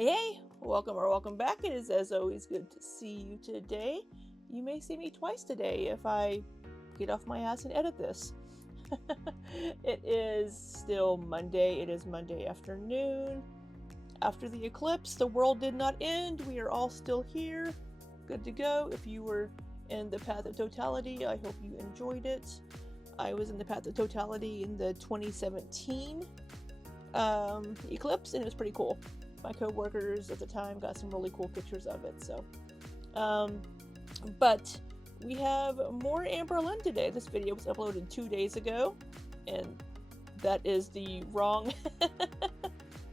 Hey, welcome back. It is, as always, good to see you today. You may see me twice today if I get off my ass and edit this. It is still Monday. It is Monday afternoon. After the eclipse, the world did not end. We are all still here. Good to go. If you were in the path of totality, I hope you enjoyed it. I was in the path of totality in the 2017 eclipse, and it was pretty cool. My co-workers at the time got some really cool pictures of it. So, but we have more Amberlynn today. This video was uploaded 2 days ago, and that is the wrong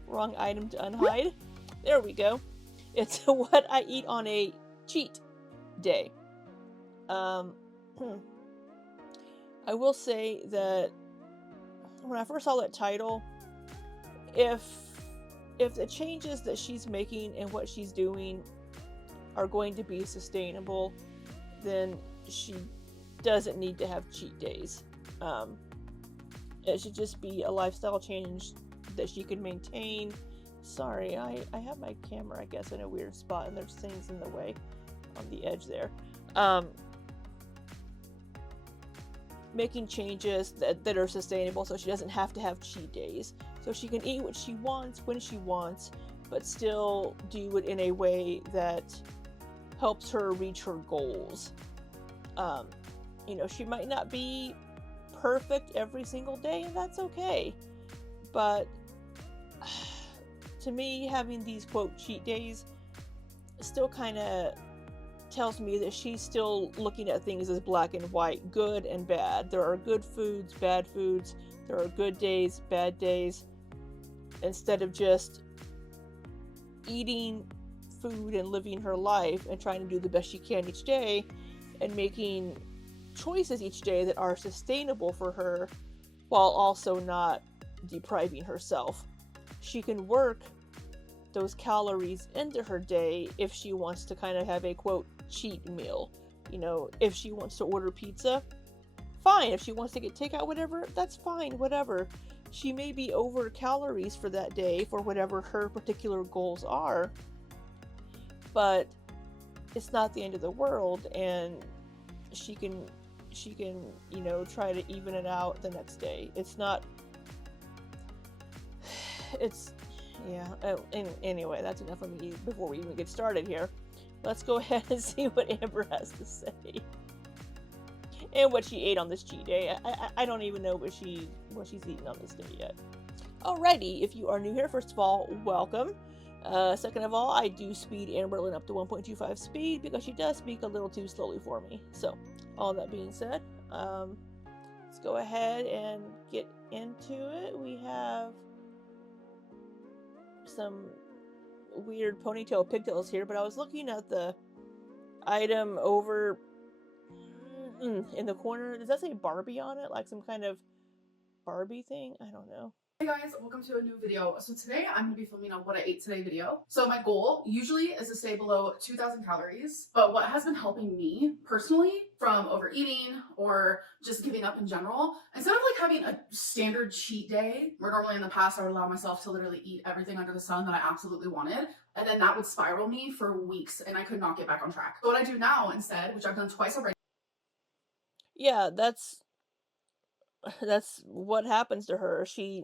wrong item to unhide. There we go. It's what I eat on a cheat day. I will say that when I first saw that title, if the changes that she's making and what she's doing are going to be sustainable, then she doesn't need to have cheat days. It should just be a lifestyle change that she can maintain. Sorry, I have my camera, I guess, in a weird spot, and there's things in the way on the edge there. Making changes that are sustainable so she doesn't have to have cheat days. So she can eat what she wants when she wants, but still do it in a way that helps her reach her goals. She might not be perfect every single day, and that's okay. But to me, having these quote cheat days still kind of tells me that she's still looking at things as black and white, good and bad. There are good foods, bad foods. There are good days, bad days. Instead of just eating food and living her life and trying to do the best she can each day and making choices each day that are sustainable for her while also not depriving herself. She can work those calories into her day if she wants to kind of have a quote cheat meal. If she wants to order pizza, fine. If she wants to get takeout, whatever, that's fine, whatever. She may be over calories for that day for whatever her particular goals are, but it's not the end of the world, and she can try to even it out the next day. Anyway, that's enough of me before we even get started here. Let's go ahead and see what Amber has to say and what she ate on this cheat day. I don't even know what she's eaten on this day yet. Alrighty, if you are new here, first of all, welcome. Second of all, I do speed Amberlynn up to 1.25 speed because she does speak a little too slowly for me. So, all that being said, let's go ahead and get into it. We have some weird ponytail pigtails here, but I was looking at the item over in the corner. Does that say Barbie on it? Like some kind of Barbie thing? I don't know. Hey guys, welcome to a new video. So today I'm going to be filming a what I ate today video. So my goal usually is to stay below 2,000 calories, but what has been helping me personally from overeating or just giving up in general, instead of like having a standard cheat day where normally in the past I would allow myself to literally eat everything under the sun that I absolutely wanted, and then that would spiral me for weeks and I could not get back on track. So what I do now instead, which I've done twice already. Yeah, that's what happens to her. She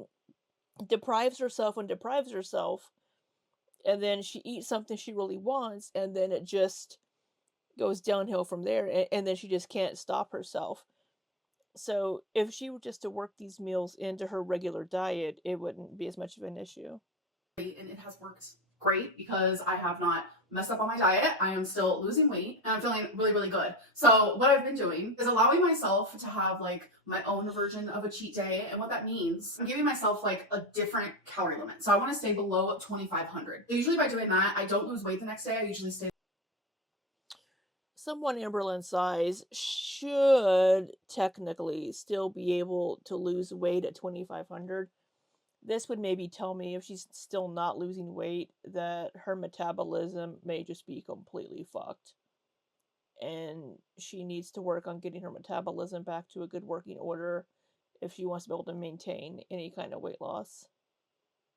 deprives herself, and then she eats something she really wants, and then it just goes downhill from there, and then she just can't stop herself. So if she were just to work these meals into her regular diet, it wouldn't be as much of an issue. And it has worked great because I have not messed up on my diet. I am still losing weight and I'm feeling really, really good. So what I've been doing is allowing myself to have like my own version of a cheat day. And what that means, I'm giving myself like a different calorie limit. So I want to stay below 2,500. So usually by doing that, I don't lose weight the next day. I usually stay. Someone Amberlyn's size should technically still be able to lose weight at 2,500. This would maybe tell me, if she's still not losing weight, that her metabolism may just be completely fucked. And she needs to work on getting her metabolism back to a good working order if she wants to be able to maintain any kind of weight loss.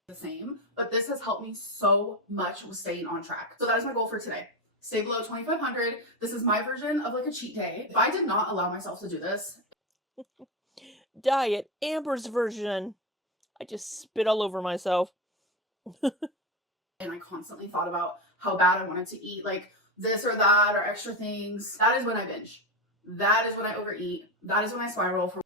the same, but this has helped me so much with staying on track. So that is my goal for today. Stay below 2,500. This is my version of like a cheat day. If I did not allow myself to do this, Diet Amber's version. I just spit all over myself. and I constantly thought about how bad I wanted to eat like this or that or extra things, that is when I binge. That is when I overeat. That is when I spiral for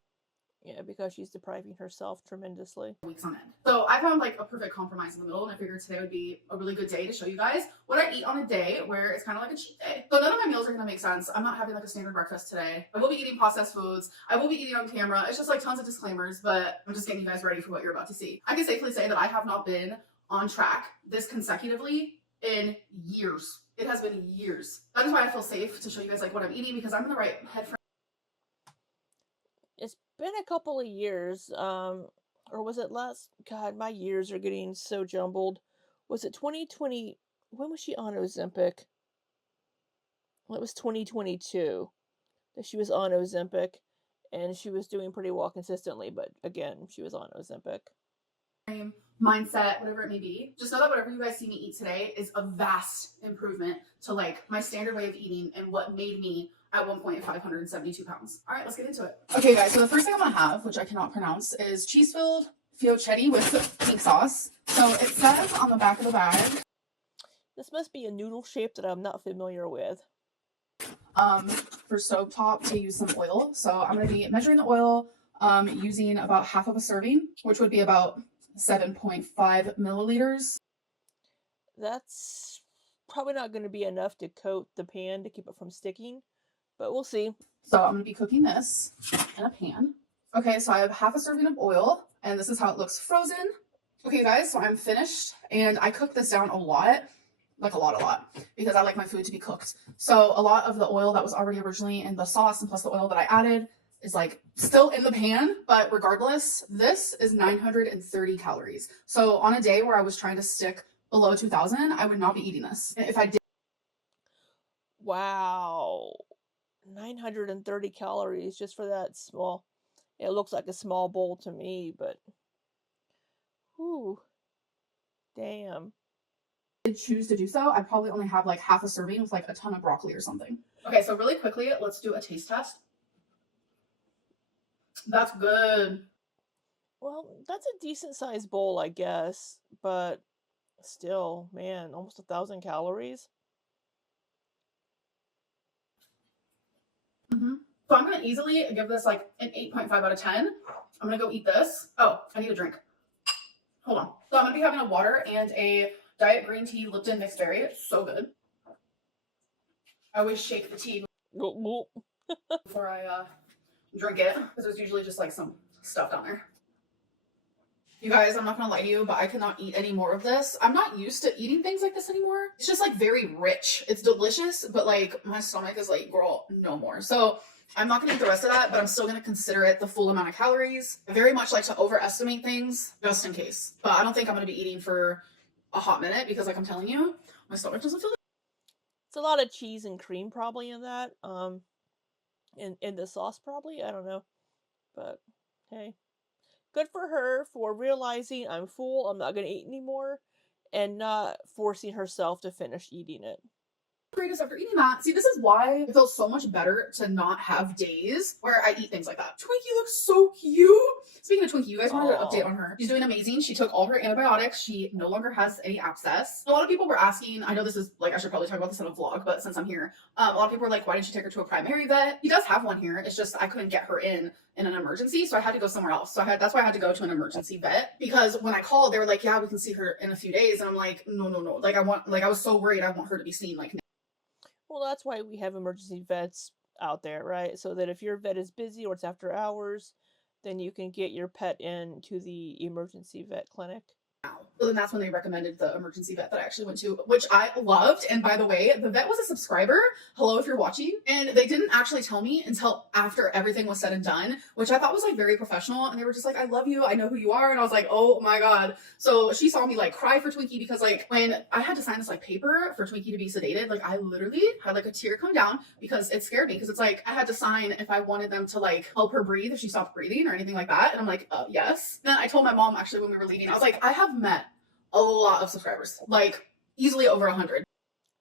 Yeah, because she's depriving herself tremendously. weeks on end. So I found like a perfect compromise in the middle, and I figured today would be a really good day to show you guys what I eat on a day where it's kind of like a cheat day. So none of my meals are gonna make sense. I'm not having like a standard breakfast today. I will be eating processed foods. I will be eating on camera. It's just like tons of disclaimers, but I'm just getting you guys ready for what you're about to see. I can safely say that I have not been on track this consecutively in years. It has been years. That is why I feel safe to show you guys like what I'm eating, because I'm in the right head frame. It's been a couple of years, or was it last? God, my years are getting so jumbled. Was it 2020? When was she on Ozempic? Well, it was 2022 that she was on Ozempic, and she was doing pretty well consistently, but again, she was on Ozempic. Mindset, whatever it may be. Just know that whatever you guys see me eat today is a vast improvement to like my standard way of eating and what made me at one point 572 pounds. All right, let's get into it. Okay guys, so the first thing I'm gonna have, which I cannot pronounce, is cheese-filled fiochetti with pink sauce. So it says on the back of the bag, This must be a noodle shape that I'm not familiar with. for stovetop to use some oil. So I'm gonna be measuring the oil using about half of a serving, which would be about 7.5 milliliters. That's probably not going to be enough to coat the pan to keep it from sticking, but we'll see. So I'm going to be cooking this in a pan. Okay, so I have half a serving of oil, and this is how it looks frozen. Okay, guys, so I'm finished, and I cooked this down a lot, like a lot, because I like my food to be cooked. So a lot of the oil that was already originally in the sauce, and plus the oil that I added, is like still in the pan, but regardless, this is 930 calories. So on a day where I was trying to stick below 2,000, I would not be eating this. If I did. Wow. 930 calories just for that small. It looks like a small bowl to me, but whew. Damn. Choose to do so, I'd probably only have like half a serving with like a ton of broccoli or something. Okay, so really quickly, let's do a taste test. That's good. Well, that's a decent sized bowl, I guess, but still, man, almost 1,000 calories. So I'm gonna easily give this like an 8.5 out of 10. I'm gonna go eat this. Oh, I need a drink. Hold on. So I'm gonna be having a water and a diet green tea Lipton mixed berry. It's so good. I always shake the tea before I drink it, because there's usually just like some stuff down there. You guys, I'm not gonna lie to you, but I cannot eat any more of this. I'm not used to eating things like this anymore. It's just like very rich. It's delicious, but like my stomach is like, girl, no more. So I'm not gonna eat the rest of that, but I'm still gonna consider it the full amount of calories. I very much like to overestimate things just in case. But I don't think I'm gonna be eating for a hot minute, because like I'm telling you, my stomach doesn't feel. It's a lot of cheese and cream probably in that. In the sauce probably. I don't know. But hey. Good for her for realizing I'm full, I'm not gonna eat anymore, and not forcing herself to finish eating it. Greatest after eating that. See, this is why it feels so much better to not have days where I eat things like that. Twinkie looks so cute. Speaking of Twinkie, you guys wanted an update on her. She's doing amazing. She took all her antibiotics. She no longer has any abscess. A lot of people were asking, I know this is like, I should probably talk about this in a vlog, but since I'm here, a lot of people were like, why didn't you take her to a primary vet? He does have one here. It's just I couldn't get her in an emergency, so I had to go somewhere else. So that's why I had to go to an emergency vet, because when I called, they were like, yeah, we can see her in a few days. And I'm like, no. Like I was so worried. I want her to be seen like. Well, that's why we have emergency vets out there, right? So that if your vet is busy or it's after hours, then you can get your pet into the emergency vet clinic. So then that's when they recommended the emergency vet that I actually went to, which I loved. And by the way, the vet was a subscriber. Hello, if you're watching. And they didn't actually tell me until after everything was said and done, which I thought was like very professional. And they were just like, I love you. I know who you are. And I was like, oh my God. So she saw me like cry for Twinkie, because like when I had to sign this like paper for Twinkie to be sedated, like I literally had like a tear come down, because it scared me. Because it's like I had to sign if I wanted them to like help her breathe if she stopped breathing or anything like that. And I'm like, yes. Then I told my mom actually when we were leaving, I was like, I have have met a lot of subscribers, like easily over 100.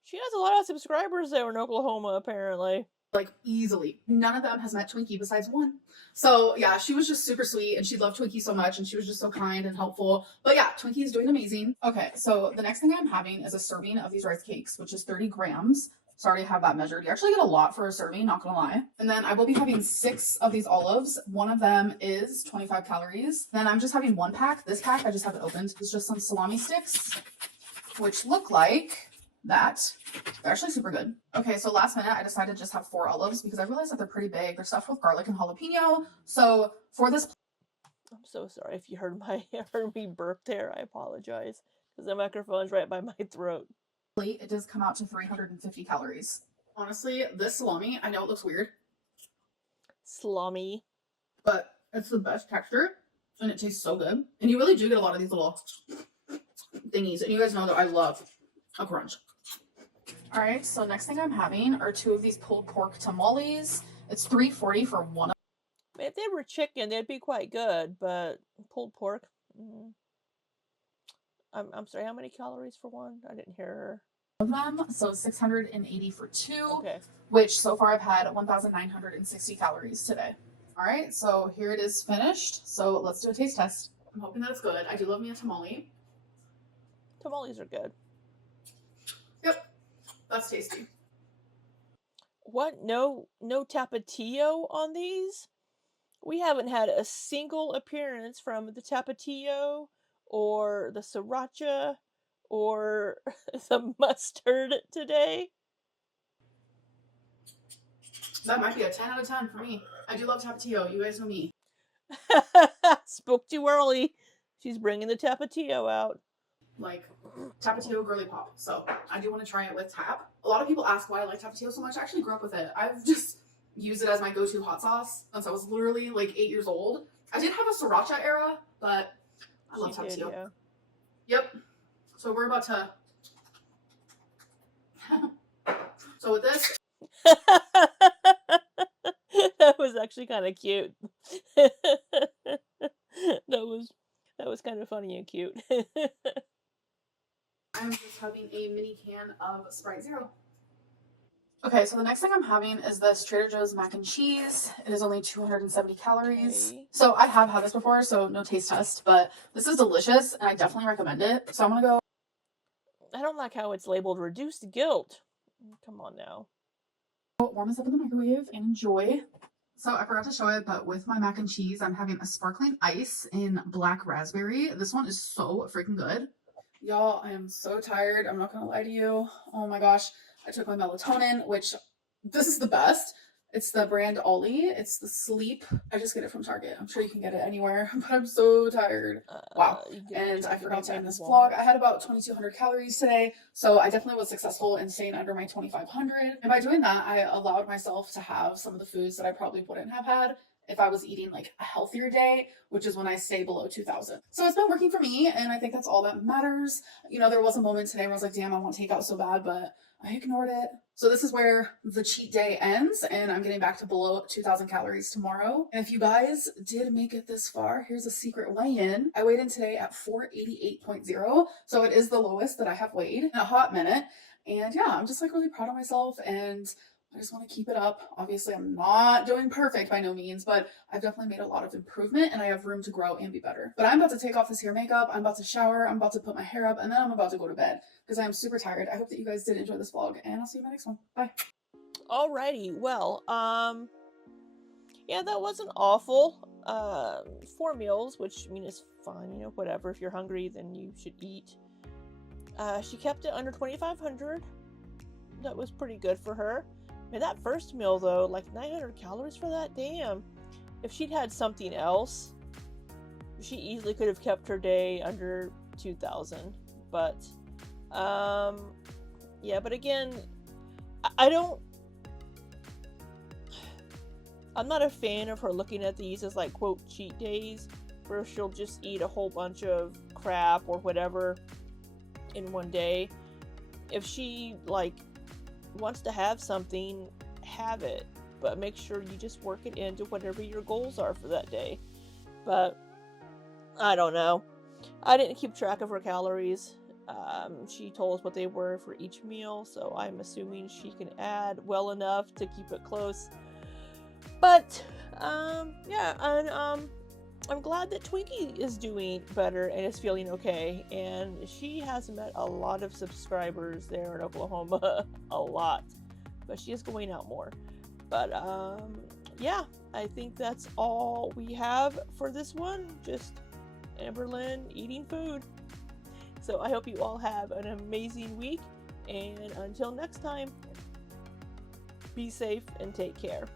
She has a lot of subscribers there in Oklahoma, apparently. Like easily. None of them has met Twinkie besides one. So yeah, she was just super sweet and she loved Twinkie so much and she was just so kind and helpful. But yeah, Twinkie is doing amazing. Okay, so the next thing I'm having is a serving of these rice cakes, which is 30 grams. So I already have that measured. You actually get a lot for a serving, not gonna lie. And then I will be having 6 of these olives. One of them is 25 calories. Then I'm just having 1 pack. This pack I just have it opened. It's just some salami sticks, which look like that. They're actually super good. Okay, so last minute I decided to just have 4 olives because I realized that they're pretty big. They're stuffed with garlic and jalapeno. So for this, I'm so sorry if you heard me burp there. I apologize because the microphone's right by my throat. plate, it does come out to 350 calories. Honestly, this salami, I know it looks weird, Salami. but it's the best texture and it tastes so good. And you really do get a lot of these little thingies. And you guys know that I love a crunch. All right, so next thing I'm having are 2 of these pulled pork tamales. It's $3.40 for one. If they were chicken, they'd be quite good, but pulled pork. I'm sorry, how many calories for one? I didn't hear her. Of them, so 680 for 2, Okay. which so far I've had 1,960 calories today. All right, so here it is finished. So let's do a taste test. I'm hoping that it's good. I do love me a tamale. Tamales are good. Yep, that's tasty. What? No Tapatio on these? We haven't had a single appearance from the Tapatio or the Sriracha or the mustard today. That might be a 10 out of 10 for me. I do love Tapatio. You guys know me. Spoke too early. She's bringing the Tapatio out. Like Tapatio girly pop. So I do want to try it with Tap. A lot of people ask why I like Tapatio so much. I actually grew up with it. I've just used it as my go-to hot sauce since I was literally like 8 years old. I did have a Sriracha era, but I love Tapatio. Yeah. Yep. So we're about to. So with this. That was actually kind of cute. that was kind of funny and cute. I'm just having a mini can of Sprite Zero. Okay, so the next thing I'm having is this Trader Joe's mac and cheese. It is only 270 calories. Okay. So I have had this before, so no taste test, but this is delicious and I definitely recommend it. So I'm gonna go. I don't like how it's labeled reduced guilt. Come on now. Warm this up in the microwave and enjoy. So I forgot to show it, but with my mac and cheese, I'm having a sparkling ice in black raspberry. This one is so freaking good. Y'all, I am so tired. I'm not gonna lie to you. Oh my gosh. I took my melatonin, which this is the best. It's the brand Ollie. It's the sleep. I just get it from Target. I'm sure you can get it anywhere, but I'm so tired. Wow. And I forgot to end this vlog. I had about 2,200 calories today, so I definitely was successful in staying under my 2,500. And by doing that, I allowed myself to have some of the foods that I probably wouldn't have had if I was eating like a healthier day, which is when I stay below 2,000. So it's been working for me, and I think that's all that matters. You know, there was a moment today where I was like, damn, I want takeout so bad, but I ignored it. So this is where the cheat day ends, and I'm getting back to below 2,000 calories tomorrow. And if you guys did make it this far, here's a secret weigh-in. I weighed in today at 488.0, so it is the lowest that I have weighed in a hot minute. And yeah, I'm just like really proud of myself, and I just want to keep it up. Obviously, I'm not doing perfect by no means, but I've definitely made a lot of improvement and I have room to grow and be better. But I'm about to take off this hair makeup. I'm about to shower. I'm about to put my hair up, and then I'm about to go to bed because I'm super tired. I hope that you guys did enjoy this vlog, and I'll see you in my next one. Bye. Alrighty, well, yeah, that wasn't awful. 4 meals, which, I mean, is fine, you know, whatever. If you're hungry, then you should eat. She kept it under 2,500. That was pretty good for her. Man, that first meal, though, like 900 calories for that? Damn. If she'd had something else, she easily could have kept her day under 2,000. But, yeah, but again, I'm not a fan of her looking at these as, like, quote, cheat days, where she'll just eat a whole bunch of crap or whatever in one day. If she, like, wants to have something, have it, but make sure you just work it into whatever your goals are for that day. But I don't know. I didn't keep track of her calories. She told us what they were for each meal, so I'm assuming she can add well enough to keep it close. But yeah, and I'm glad that Twinkie is doing better and is feeling okay. And she has met a lot of subscribers there in Oklahoma, a lot. But she is going out more. But yeah, I think that's all we have for this one. Just Amberlynn eating food. So I hope you all have an amazing week. And until next time, be safe and take care.